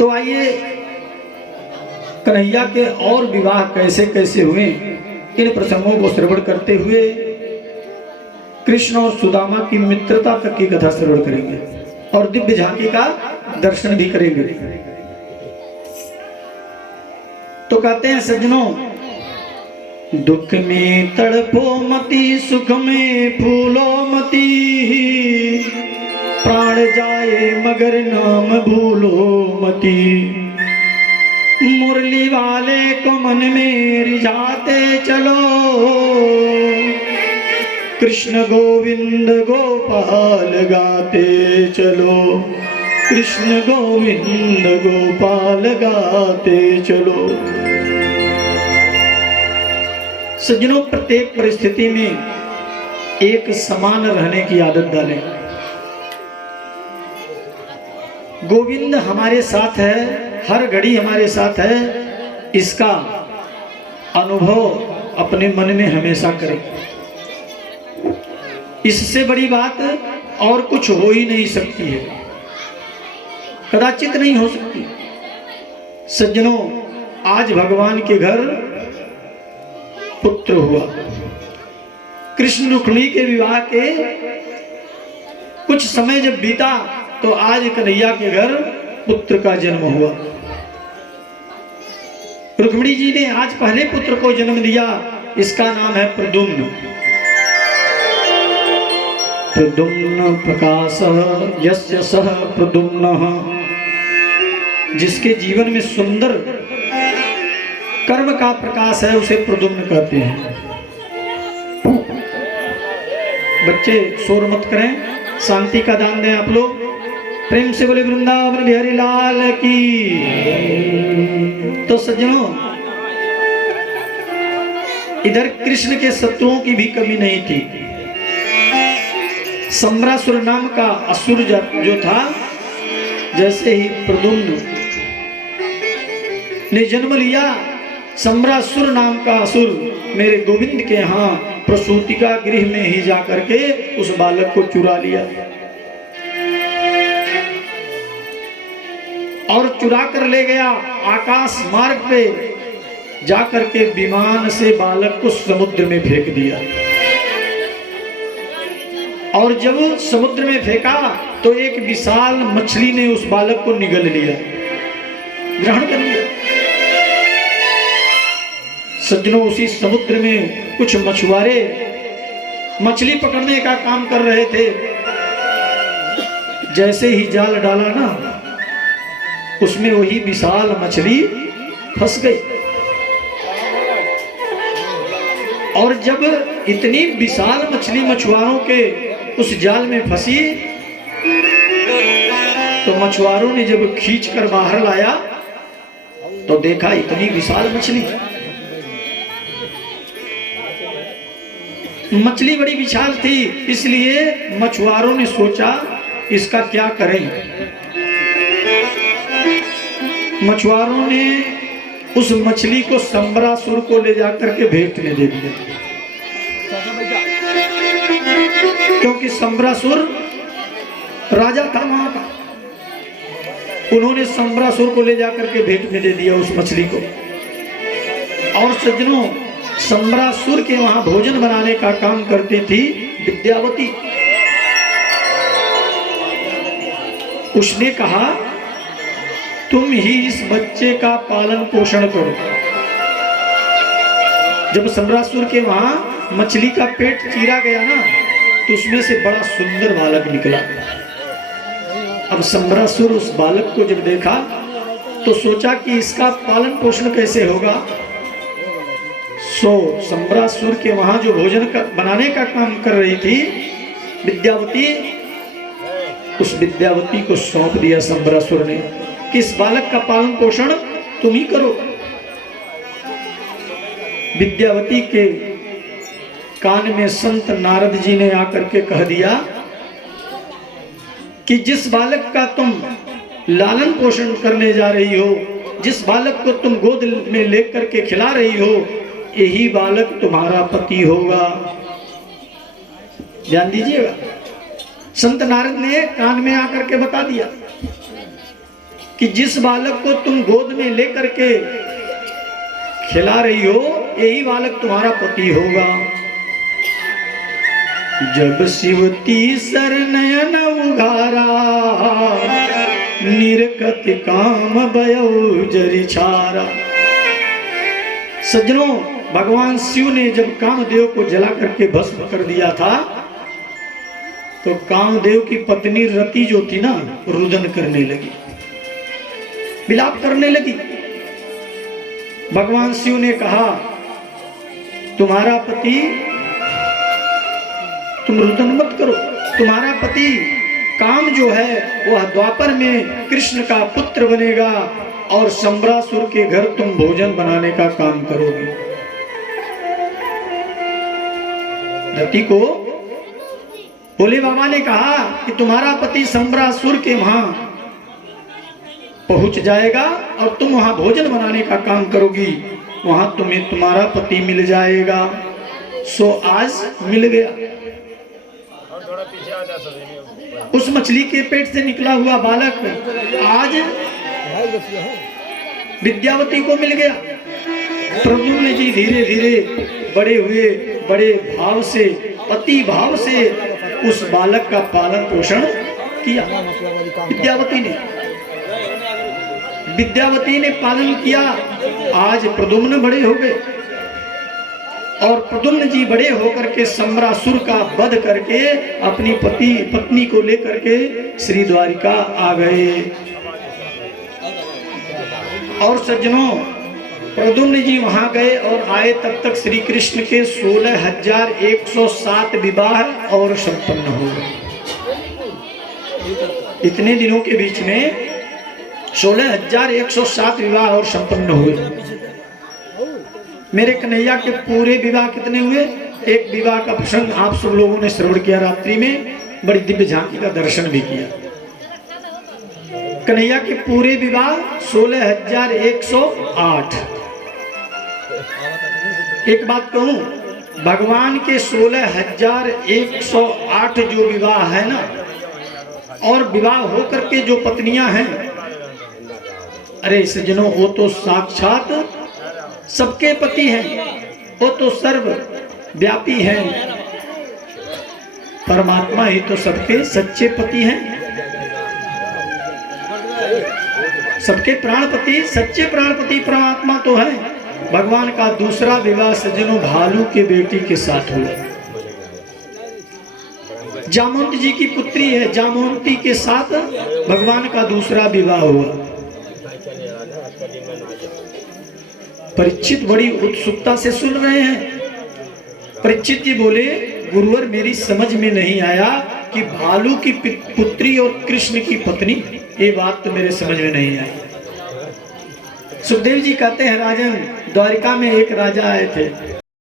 तो आइए कन्हैया के और विवाह कैसे कैसे हुए इन प्रसंगों को श्रवण करते हुए कृष्ण और सुदामा की मित्रता तक की कथा श्रवण करेंगे और दिव्य झांकी का दर्शन भी करेंगे। तो कहते हैं सज्जनों, दुख में तड़पो मती, सुख में फूलो मती, प्राण जाए मगर नाम भूलो मती, मुरली वाले को मन में रिझाते चलो, कृष्ण गोविंद गोपाल गाते चलो, कृष्ण गोविंद गोपाल गाते चलो। सज्जनों, प्रत्येक परिस्थिति में एक समान रहने की आदत डालें। गोविंद हमारे साथ है, हर घड़ी हमारे साथ है, इसका अनुभव अपने मन में हमेशा करें। इससे बड़ी बात और कुछ हो ही नहीं सकती है, कदाचित नहीं हो सकती। सज्जनों, आज भगवान के घर पुत्र हुआ। कृष्ण रुक्मिणी के विवाह के कुछ समय जब बीता तो आज कन्हैया के घर पुत्र का जन्म हुआ। रुक्मिणी जी ने आज पहले पुत्र को जन्म दिया, इसका नाम है प्रद्युम्न। प्रद्युम्न प्रकाशः यस्य सः प्रद्युम्नः, जिसके जीवन में सुंदर कर्म का प्रकाश है उसे प्रद्युम्न कहते हैं। बच्चे शोर मत करें, शांति का दान दें आप लोग। प्रेम से बोले वृंदावन बिहारी लाल की। तो सज्जनों, इधर कृष्ण के शत्रुओं की भी कमी नहीं थी। सम्रासुर नाम का असुर जो था, जैसे ही प्रद्युम्न ने जन्म लिया, सम्रासुर नाम का असुर मेरे गोविंद के यहाँ प्रसूतिका गृह में ही जाकर के उस बालक को चुरा लिया और चुरा कर ले गया। आकाश मार्ग पे जाकर के विमान से बालक को समुद्र में फेंक दिया और जब समुद्र में फेंका तो एक विशाल मछली ने उस बालक को निगल लिया, ग्रहण कर लिया। सज्जनों, उसी समुद्र में कुछ मछुआरे मछली पकड़ने का काम कर रहे थे। जैसे ही जाल डाला ना, उसमें वही विशाल मछली फंस गई। और जब इतनी विशाल मछली मछुआरों के उस जाल में फंसी तो मछुआरों ने जब खींच कर बाहर लाया तो देखा इतनी विशाल मछली। मछली बड़ी विशाल थी, इसलिए मछुआरों ने सोचा इसका क्या करें। मछुआरों ने उस मछली को सम्रासुर को ले जाकर के भेंट में दे दिया, क्योंकि सम्रासुर राजा था वहां का। उन्होंने सम्रासुर को ले जाकर के भेंट में दे दिया उस मछली को। और सज्जनों, सम्रासुर के वहां भोजन बनाने का काम करती थी विद्यावती। उसने कहा, तुम ही इस बच्चे का पालन पोषण करो। जब सम्रासुर के वहां मछली का पेट चीरा गया ना, तो उसमें से बड़ा सुंदर बालक निकला। अब सम्रासुर उस बालक को जब देखा तो सोचा कि इसका पालन पोषण कैसे होगा। सो सम्रासुर के वहां जो भोजन बनाने का काम कर रही थी विद्यावती, उस विद्यावती को सौंप दिया सम्रासुर ने कि इस बालक का पालन पोषण तुम ही करो। विद्यावती के कान में संत नारद जी ने आकर के कह दिया कि जिस बालक का तुम लालन पोषण करने जा रही हो, जिस बालक को तुम गोद में लेकर के खिला रही हो, यही बालक तुम्हारा पति होगा। ध्यान दीजिएगा, संत नारद ने कान में आकर के बता दिया कि जिस बालक को तुम गोद में लेकर के खिला रही हो यही बालक तुम्हारा पति होगा। जब शिवती सर नयन उघारा निरकत काम बयऊ जरी छारा। सज्जनों, भगवान शिव ने जब कामदेव को जला करके भस्म कर दिया था तो कामदेव की पत्नी रति जो थी ना रुदन करने लगी, विलाप करने लगी। भगवान शिव ने कहा तुम्हारा पति, तुम रुदन मत करो, तुम्हारा पति काम जो है वह द्वापर में कृष्ण का पुत्र बनेगा और संबरासुर के घर तुम भोजन बनाने का काम करोगे। रति को भोले बाबा ने कहा कि तुम्हारा पति संबरासुर के वहां पहुंच जाएगा और तुम वहां भोजन बनाने का काम करोगी, वहां तुम्हें तुम्हारा पति मिल जाएगा। सो आज मिल गया। उस मछली के पेट से निकला हुआ बालक आज विद्यावती को मिल गया। प्रद्युम्न जी धीरे धीरे बड़े हुए, बड़े भाव से, पति भाव से उस बालक का पालन पोषण किया। विद्यावती ने पालन किया। आज प्रद्युम्न बड़े हो गए और प्रद्युम्न जी बड़े होकर के संबरासुर का वध करके अपनी पत्नी को लेकर के श्री द्वारिका आ गए। और सज्जनों, प्रद्युम्न जी वहां गए और आए तब तक श्री कृष्ण के 16,107 विवाह और संपन्न हो गए। इतने दिनों के बीच में 16,107 विवाह और संपन्न हुए। मेरे कन्हैया के पूरे विवाह कितने हुए? एक विवाह का प्रसंग आप सब लोगों ने श्रवण किया, रात्रि में बड़ी दिव्य झांकी का दर्शन भी किया। कन्हैया के पूरे विवाह 16,108। एक बात कहूं, भगवान के 16,108 जो विवाह है ना, और विवाह होकर के जो पत्नियां हैं, अरे सज्जनों वो तो साक्षात सबके पति हैं, वो तो सर्व व्यापी हैं। परमात्मा ही तो सबके सच्चे पति हैं, सबके प्राणपति, सच्चे प्राणपति परमात्मा तो है। भगवान का दूसरा विवाह सज्जनों भालू के बेटी के साथ हुआ। जामवंत जी की पुत्री है, जामवंती के साथ भगवान का दूसरा विवाह हुआ। परीक्षित बड़ी उत्सुकता से सुन रहे हैं। परीक्षित जी बोले, गुरुवर मेरी समझ में नहीं आया कि भालू की पुत्री और कृष्ण की पत्नी, ये बात तो मेरे समझ में नहीं आई। सुखदेव जी कहते हैं, राजन द्वारिका में एक राजा आए थे,